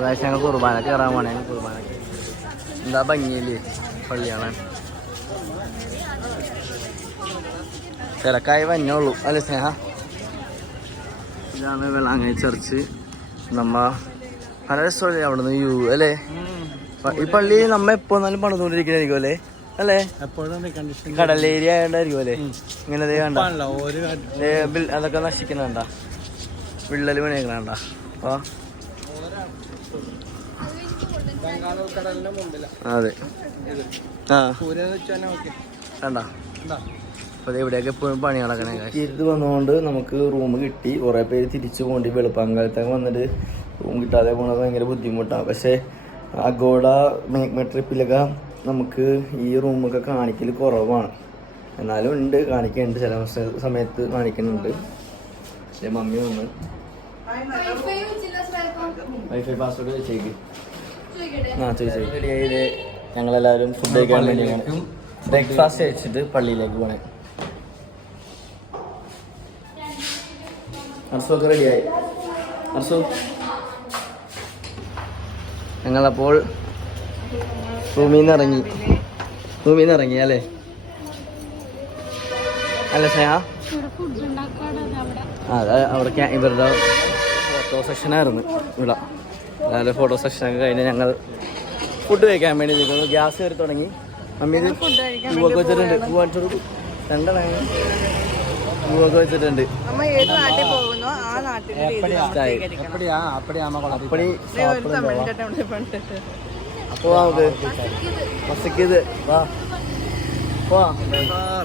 പ്രാവശ്യം ഞങ്ങൾ കുർബാന കയറാൻ പോണേ. കുർബാന എന്താ ഭംഗിയില്ലേ? പള്ളിയാണ്? തിരക്കായി വന്നോളൂ അല്ലേ സ്നേഹ? ഇതാണ് വെള്ളാങ്ങി ചർച്ച്. നമ്മ പല രസമല്ലേ അവിടെ നിന്ന് യു അല്ലേ ഈ പള്ളി നമ്മ എപ്പോ എന്നാലും പണിതുകൊണ്ടിരിക്കുന്നതായിരിക്കും അല്ലേ? അല്ലേ? ഏരിയ ആയതുകൊണ്ടായിരിക്കും അല്ലേ? ഇങ്ങനെ കണ്ട. അതൊക്കെ നശിക്കുന്നുണ്ടാ? വിള്ളൽ പണിയേക്കണണ്ട? അപ്പൊ ബംഗാൾ ഉൾക്കടലിന്റെ അതെ ആ സൂര്യൻ കണ്ട ഇവിടെയൊക്കെ എപ്പോഴും പണി നടക്കണേ ഇത് വന്നുകൊണ്ട് നമുക്ക് റൂം കിട്ടി. കുറെ പേര് തിരിച്ചു പോണ്ടി വെളുപ്പാങ്കാലത്തേക്ക് വന്നിട്ട് റൂം കിട്ടാതെ പോണത് ഭയങ്കര ബുദ്ധിമുട്ടാണ് പക്ഷെ അഗോഡ മേഘ്മ ട്രിപ്പിലൊക്കെ നമുക്ക് ഈ റൂമൊക്കെ കാണിക്കൽ കുറവാണ്. എന്നാലും ഉണ്ട്. കാണിക്കുന്നുണ്ട് ചില സമയത്ത് കാണിക്കുന്നുണ്ട് പക്ഷേ മമ്മി വന്ന്. വൈഫൈ പാസ്വേഡ് വെച്ചേക്ക്. ആ ചോദിച്ചു ഞങ്ങളെല്ലാവരും ഫുഡ് കഴിക്കാൻ വേണ്ടിയാണ്. ബ്രേക്ക്ഫാസ്റ്റ് കഴിച്ചിട്ട് പള്ളിയിലേക്ക് പോണേ. അർസൊക്കെ റെഡിയായി. അർസു. ഞങ്ങളപ്പോൾ റൂമിൽ നിന്ന് ഇറങ്ങി റൂമിൽ നിന്ന് ഇറങ്ങി അല്ലേ അല്ല സ്നേഹ ആ അത് അവിടെ ഇവരുടെ ഫോട്ടോ സെക്ഷനായിരുന്നു ഇവിടെ. അതായത് ഫോട്ടോ സെഷനൊക്കെ കഴിഞ്ഞ് ഞങ്ങൾ ഫുഡ് കഴിക്കാൻ വേണ്ടി നിൽക്കുന്നു. ഗ്യാസ് കയറി തുടങ്ങി. മമ്മി പൂവൊക്കെ വെച്ചിട്ടുണ്ട്. പൂ കാണിച്ചു കൊടുക്കും രണ്ടെണ്ണം പൂവൊക്കെ വെച്ചിട്ടുണ്ട്.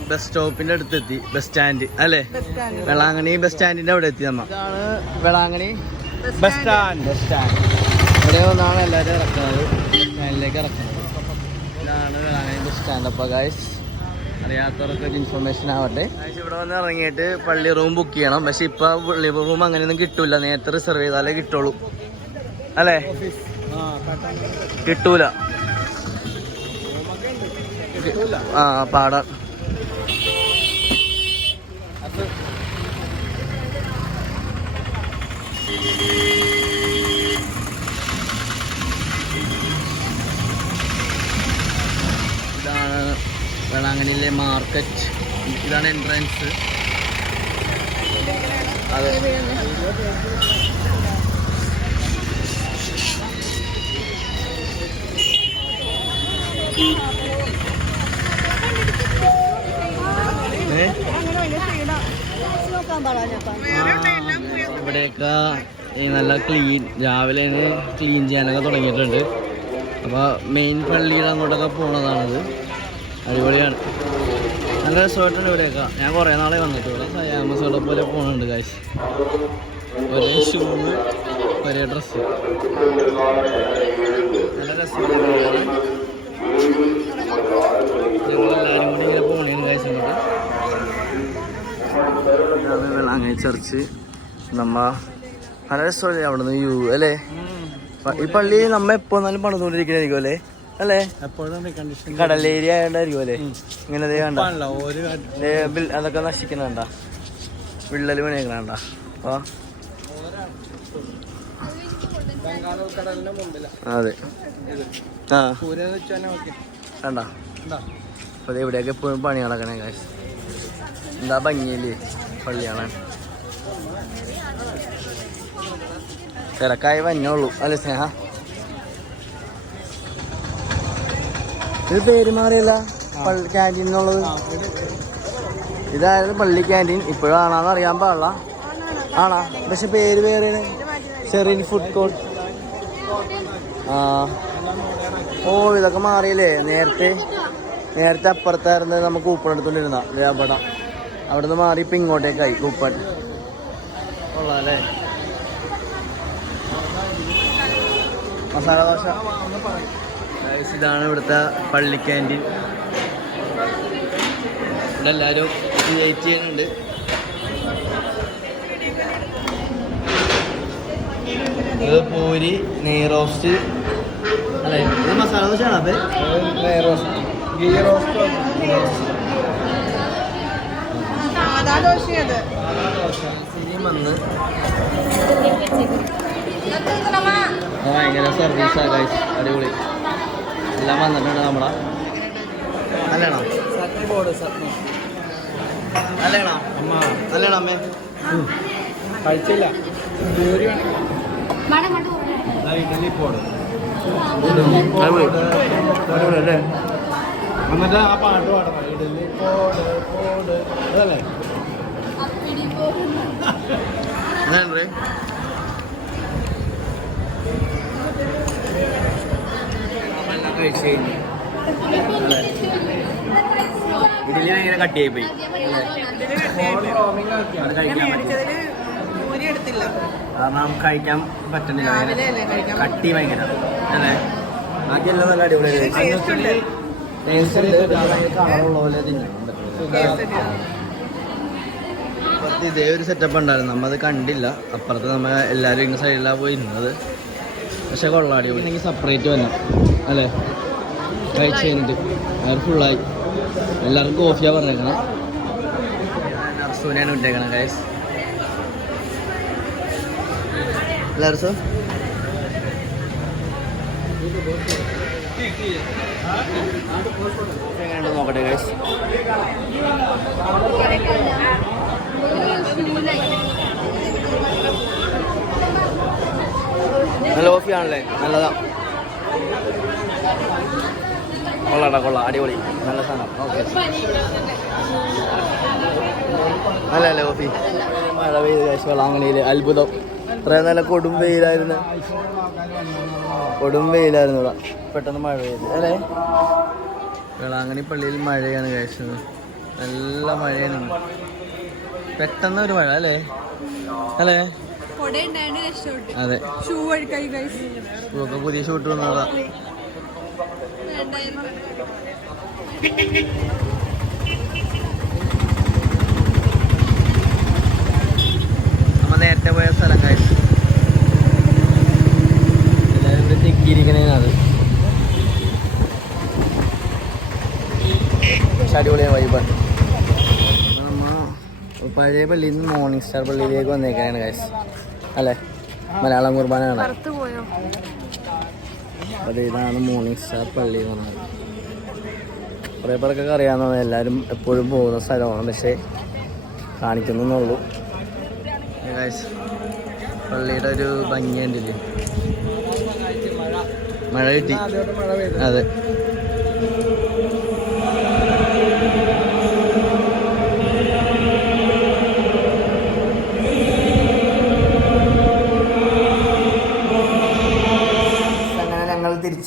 ബസ് സ്റ്റോപ്പിന്റെ അടുത്ത് എത്തി ബസ് സ്റ്റാൻഡ് അല്ലേ? വെളാങ്ങണി ബസ് സ്റ്റാൻഡിന്റെ അവിടെ എത്തി നമ്മ Velankanni bus stand bus stand ഇവിടെ ഒന്നാണ് എല്ലാവരും ഇറക്കുന്നത്. സ്റ്റാൻഡിലേക്ക് ഇറക്കുന്നത്. ഇതാണ് വേളാങ്കണ്ണി സ്റ്റാൻഡപ്പ് ഗായ്സ് അറിയാത്തവർക്ക് ഒരു ഇൻഫർമേഷൻ ആവട്ടെ. ഇവിടെ വന്ന് ഇറങ്ങിയിട്ട് പള്ളി റൂം ബുക്ക് ചെയ്യണം. പക്ഷെ ഇപ്പൊ പള്ളി റൂം അങ്ങനെയൊന്നും കിട്ടൂല. നേരത്തെ റിസർവ് ചെയ്താലേ കിട്ടുള്ളൂ. അല്ലേ? കിട്ടൂല. ആ പാടാ. ഇതാണ് വേളാങ്കണ്ണിയിലെ മാർക്കറ്റ് ഇതാണ് എൻട്രൻസ് അതെ? ഇവിടെയൊക്കെ നല്ല ക്ലീൻ രാവിലെ ക്ലീൻ ചെയ്യാനൊക്കെ തുടങ്ങിയിട്ടുണ്ട്. അപ്പോൾ മെയിൻ പള്ളിയുടെ അങ്ങോട്ടൊക്കെ പോണതാണിത്. അടിപൊളിയാണ്. നല്ല രസമായിട്ടുണ്ട് ഇവിടെയൊക്കെ. ഞാൻ കുറേ നാളെ വന്നിട്ട് ഇവിടെ. പോലെ പോകുന്നുണ്ട് കാശ് ഒരേ ഷൂവ് ഒരേ ഡ്രസ്സ് നല്ല രസമാണ് ഞങ്ങളെല്ലാവരും കൂടി ഇങ്ങനെ കാശ് ചർച്ച് നമ്മ പല രസമല്ലേ അവിടെ നിന്ന് യു അല്ലേ ഈ പള്ളി നമ്മ എപ്പോ എന്നാലും പണിതുകൊണ്ടിരിക്കുന്നതായിരിക്കും അല്ലേ? അല്ലേ? കടലേരിയ ആയതുകൊണ്ടായിരിക്കും അല്ലേ? ഇങ്ങനെ കണ്ട? അതൊക്കെ നശിക്കുന്നുണ്ട വിള്ളൽ പണിയേക്കണണ്ട അപ്പൊ? അതെ. ആ. കണ്ട? അപ്പൊ ഇവിടെയൊക്കെ എപ്പോഴും പണി നടക്കണേ കാശ് എന്താ ഭംഗിയല്ലേ? പള്ളിയാണ് തിരക്കായി വന്നോളൂ അല്ലേ സ്നേഹ? ഇത് പേര് മാറിയല്ല. പള്ളി ക്യാന്റീൻ എന്നുള്ളത്. ഇതായത് പള്ളി ക്യാന്റീൻ ഇപ്പോഴാണാന്ന് അറിയാൻ പാടില്ല. ആണാ? പക്ഷെ പേര് വേറെയാണ്. ചെറിയ ഫുഡ് കോർട്ട് ആ. ഓ ഇതൊക്കെ മാറിയില്ലേ? നേരത്തെ നേരത്തെ അപ്പുറത്തായിരുന്നു നമുക്ക് കൂപ്പൺ എടുത്തോണ്ടിരുന്ന. വ്യാപടം അവിടെ. നിന്ന് മാറി ഇപ്പൊ ഇങ്ങോട്ടേക്കായി കൂപ്പൺ കൊള്ളാല്ലേ? മസാല ദോശ. ഇതാണ് ഇവിടുത്തെ പള്ളി ക്യാന്റീൻ ഇവിടെ എല്ലാവരും വെയിറ്റ് ചെയ്യുന്നുണ്ട്. ഇത് പൂരി നെയ് റോസ്റ്റ് അല്ലേ ഇത് മസാല ദോശയാണ് അത് നെയ് റോസ്റ്റ് വന്ന്. ഭയങ്കര സർവീസാണ് ഗൈസ് അടിപൊളി. എല്ലാം വന്നിട്ടുണ്ട് നമ്മളെ. നല്ലതാണോ അമ്മ. നല്ലതാണോ അമ്മേ? കഴിച്ചില്ല. പൂരി ഇഡലി പോട് എന്നിട്ട് ആ പാട്ട് പാടണം. ഇഡലി പോട് പോട് അതല്ലേ? കഴിഞ്ഞു ഇതിൽ ഭയങ്കര കട്ടിയായി പോയി. അത് കഴിക്കാൻ കാരണം കഴിക്കാൻ പറ്റുന്നില്ല. ഭയങ്കര അല്ലേ കട്ടി ഭയങ്കര. അല്ലേ? ബാക്കിയെല്ലാം നല്ല അടിപൊളിയായി കളറുള്ള പോലെ ഇതേ ഒരു സെറ്റപ്പ് ഉണ്ടായിരുന്നു. നമ്മ അത് കണ്ടില്ല. അപ്പുറത്ത് നമ്മ എല്ലാവരും ഇങ്ങനെ സൈഡിലാണ് പോയി ഇരുന്നത് പക്ഷെ കൊള്ളാടി. ഉണ്ടെങ്കിൽ സെപ്പറേറ്റ് വന്നു അല്ലേ? കഴിച്ച് കഴിഞ്ഞിട്ട് അവർ ഫുള്ളായി എല്ലാവർക്കും കോഫിയാ പറഞ്ഞേക്കണം. നർസൂനെയാണ് വിട്ടേക്കണം ഗൈസ് നോക്കട്ടെ ഗൈസ് നല്ല കോഫി ആണല്ലേ? നല്ലതാ. കൊള്ളാടാ കൊള്ളാം. അടിപൊളി. നല്ല സാധനം. ഓക്കെ നല്ലല്ലേ കോഫി മഴ പെയ്ത് ശേഷം വെള്ളാങ്ങണിയിൽ അത്ഭുതം. ഇത്രയും നല്ല കൊടും വെയിലായിരുന്നു. കൊടും വെയിലായിരുന്നു ഇവിടെ. പെട്ടെന്ന് മഴ പെയ്തു. അല്ലേ? വേളാങ്കണി പള്ളിയിൽ മഴയാണ് കഴിച്ചത് നല്ല മഴയാണ് പെട്ടെന്ന് ഒരു മഴ അല്ലേ? അല്ലേ? അതെ. ഷൂ ഒക്കെ പുതിയ ഷൂട്ട് വന്നതാ. നമ്മ നേരത്തെ പോയ സ്ഥലം കഴിച്ചു എല്ലാവരും ഇവിടെ തിക്കിയിരിക്കണേനത് പക്ഷെ അടിപൊളിയാണ് വൈബാണ് നമ്മ പഴയ പള്ളിയിൽ നിന്ന് മോർണിംഗ് സ്റ്റാർ പള്ളിയിലേക്ക് വന്നേക്കാനാണ് കാശ് അല്ലേ? മലയാളം കുർബാനയാണ്. അത് ഇതാണ് മോർണിംഗ് സ്റ്റാർ പള്ളി എന്ന് പറഞ്ഞത്. കുറേ പേർക്കൊക്കെ അറിയാവുന്നതാണ് എല്ലാവരും എപ്പോഴും പോകുന്ന സ്ഥലമാണ്. പക്ഷേ കാണിക്കുന്നുള്ളൂ പള്ളിയുടെ ഒരു ഭംഗി കണ്ടില്ലേ? മഴ കിട്ടി. അതെ.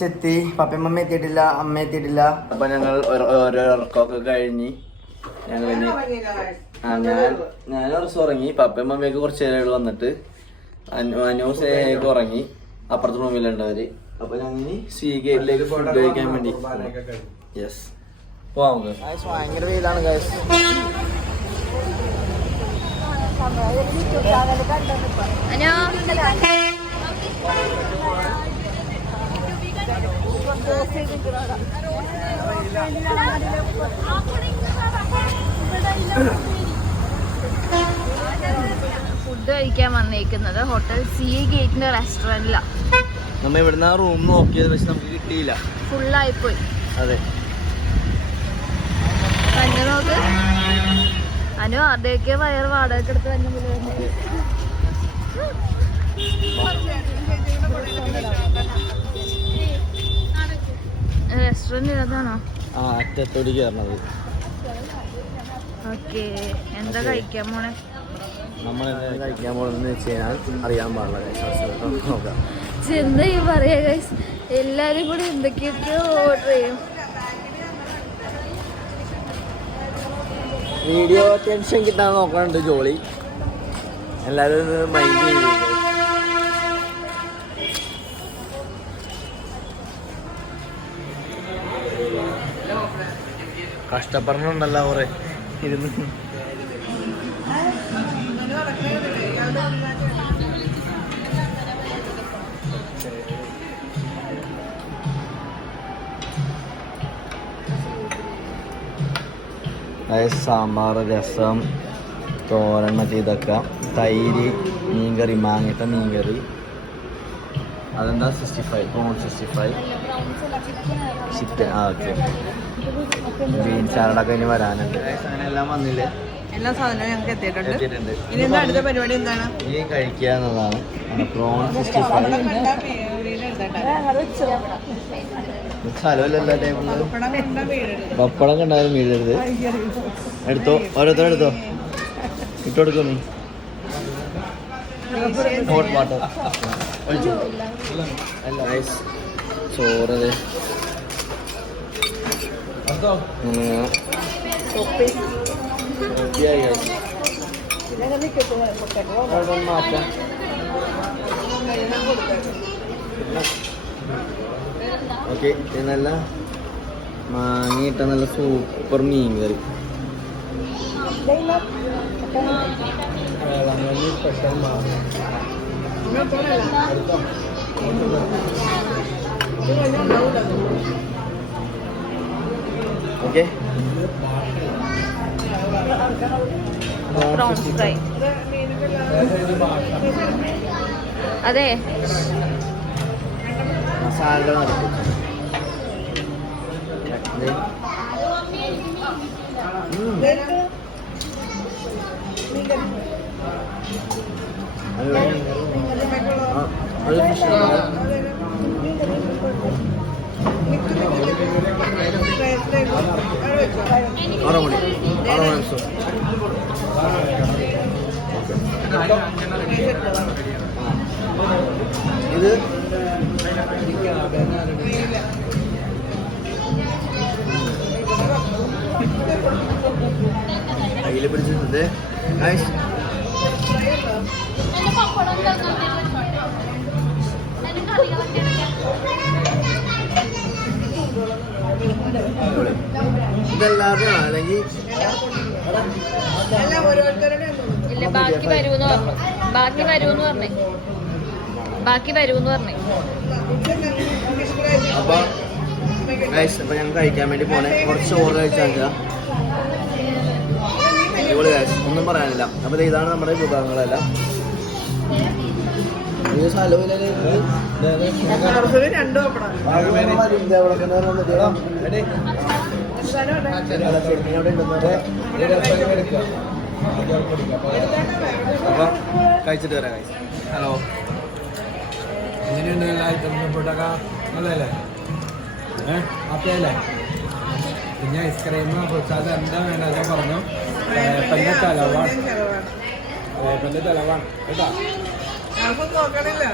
തിരിച്ചെത്തി. പപ്പയമ്മ എത്തിയിട്ടില്ല അമ്മ എത്തിയിട്ടില്ല. അപ്പൊ ഞങ്ങൾ ഓരോ- ഇറക്കമൊക്കെ കഴിഞ്ഞ് ഞങ്ങൾ ഞാൻ ഞാൻ കുറച്ച് ഉറങ്ങി. പപ്പയും മമ്മിയൊക്കെ കുറച്ച് നേരം വന്നിട്ട്. അനൂസ് അനു ഉറങ്ങി. അപ്പുറത്തെ റൂമിലുണ്ടവര് അപ്പൊ ഞങ്ങൾ സീ ഗേറ്റിലേക്ക് ഫുഡ് കഴിക്കാൻ വേണ്ടി. യെസ് പോവാം ഭയങ്കര വെയിലാണ് ഗൈസ് ഫുഡ് കഴിക്കാൻ വന്നേക്കുന്നത് ഹോട്ടൽ സി ഗേറ്റിന്റെ റെസ്റ്റോറന്റിലാണ് നമ്മ ഇവിടുന്ന് ആ റൂം നോക്കിയത് പക്ഷെ നമുക്ക് കിട്ടിയില്ല. ഫുള്ളായിപ്പോയി. അതെ. തന്നെ നോക്ക്. അനു ആദ്യമൊക്കെ വയറ് വാടക എടുത്ത് തന്നെ റെസ്റ്റോറന്റ് ഏതാണോ ആ അറ്റത്തോടി കയറണത് ഓക്കെ. എന്താ കഴിക്കാൻ പോണേ? നമ്മൾ കഴിക്കാൻ പോകുന്നതെന്ന് വെച്ച് കഴിഞ്ഞാൽ അറിയാൻ പാടില്ല guys. നോക്കാം. എന്താ ഈ പറയാ ഗൈസ് എല്ലാരും കൂടി എന്തൊക്കെയൊക്കെയോ ഓർഡർ ചെയ്യും. വീഡിയോ ടെൻഷൻ കിട്ടാൻ നോക്കണുണ്ട് ജോളി. എല്ലാവരും മൈൻഡ് ചെയ്തു കഷ്ടപ്പെടണുണ്ടല്ലോ കുറെ ഇരുന്ന് അതായത് സാമ്പാർ രസം തോരൻ മറ്റേ ഇതൊക്കെ. തൈര് മീൻകറി മാങ്ങത്തെ മീൻകറി. അതെന്താ? Sixty five prawn sixty five chicken ആ ഓക്കെ ബീൻസ് സാലഡൊക്കെ ഇനി വരാനുണ്ട്. അങ്ങനെ എല്ലാം വന്നില്ലേ എല്ലാ സാധനവും ഞങ്ങൾക്ക് എത്തിയിട്ടുണ്ട്. എത്തിയിട്ടുണ്ട്. ഇനി എന്താ അടുത്ത പരിപാടി എന്താണ്? ഈ കഴിക്കുക എന്നതാണ് പ്രോൺ സിക്സ്റ്റി ഫൈവ് കണ്ടാ വീട് എടുത്തട്ടെ. സ്ഥലമല്ലല്ലോ ടേബിളിൽ പപ്പടം കണ്ടാലും വീഴരുത് എടുത്തോ? ഓരോരുത്തരും എടുത്തോ? ഇട്ട് കൊടുക്കോ നീ ഹോട്ട് വാട്ടർ ഒഴിച്ചു നൈസ് ചോറ് ദേ. അങ്ങനെ റെഡിയായി guys. അവിടെ ഒന്ന് മാറ്റാം ഓക്കെ ഇത് നല്ല മാങ്ങിയിട്ട നല്ല സൂപ്പർ മീൻ കറി വേളാങ്കണ്ണി സ്പെഷ്യൽ മാങ്ങ ഓക്കെ പ്രോൺസ് ഫ്രൈ അതെ. മസാല നടക്കും അത് ഫിഷ് ആറോ മണി ആറോ മണി സോ ഇത് കയ്യിൽ പിടിച്ചിട്ടുണ്ട് ഗൈസ് ഇതെല്ലാവരും അല്ലെങ്കിൽ ഇല്ല ബാക്കി വരൂന്ന് പറഞ്ഞു. ബാക്കി വരൂന്ന് പറഞ്ഞേ. ബാക്കി വരൂന്ന് പറഞ്ഞേ. അപ്പൊ അപ്പൊ ഞങ്ങൾ കഴിക്കാൻ വേണ്ടി പോണേ. കുറച്ച് ഓർഡർ കഴിച്ചാൽ അടിപൊളി ഒന്നും പറയാനില്ല. അപ്പൊ ഇതാണ് നമ്മുടെ വിഭവങ്ങളെല്ലാം? രണ്ടു കഴിച്ചിട്ട് വരാം ഹലോ എങ്ങനെയുണ്ട് ഫുഡൊക്കെ നല്ലതല്ലേ ഏഹ് ഹാപ്പിയല്ലേ പിന്നെ ഐസ്ക്രീം കുറച്ചാൽ എന്താ വേണ്ടത് പറഞ്ഞു വേപ്പന്റെ തലവാണ് വേപ്പന്റെ തലവാണ് കേട്ടോ ആർക്കും നോക്കണില്ല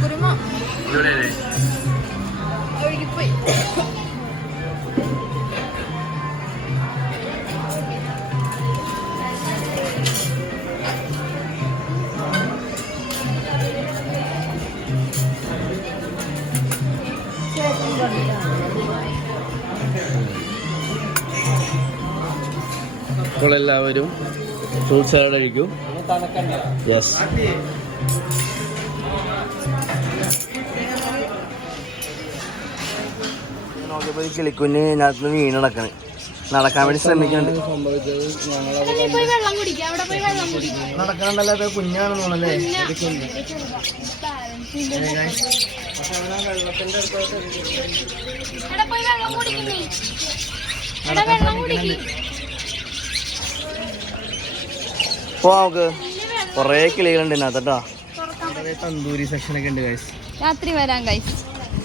കുരുമ ഇവിടെ എല്ലാവരും ഫ്രൂട്ട് സാലഡ് കഴിക്കും. യെസ് നോക്കിയപ്പോൾ ഈ കിളിക്കുഞ്ഞ് ഇതിനകത്ത് വീണ് നടക്കണേ. നടക്കാൻ വേണ്ടി ശ്രമിക്കുന്നുണ്ട്. സംഭവിച്ചത് ഞങ്ങളത് പോയി വെള്ളം കുടിക്കാം അവിടെ പോയി വെള്ളം കുടിക്കാം നടക്കാണ്ടല്ല അത് കുഞ്ഞാണെന്ന് തോന്നല്ലേ എടാ പോയി വെള്ളം കുടിക്കുന്നേ എടാ വെള്ളം കുടിക്കി പോ നമുക്ക് കുറേ കിളികളുണ്ട് ഇതിനകത്ത് കേട്ടോ. തന്തൂരി സെക്ഷനൊക്കെ ഉണ്ട് ഗൈസ് രാത്രി വരാം ഗൈസ്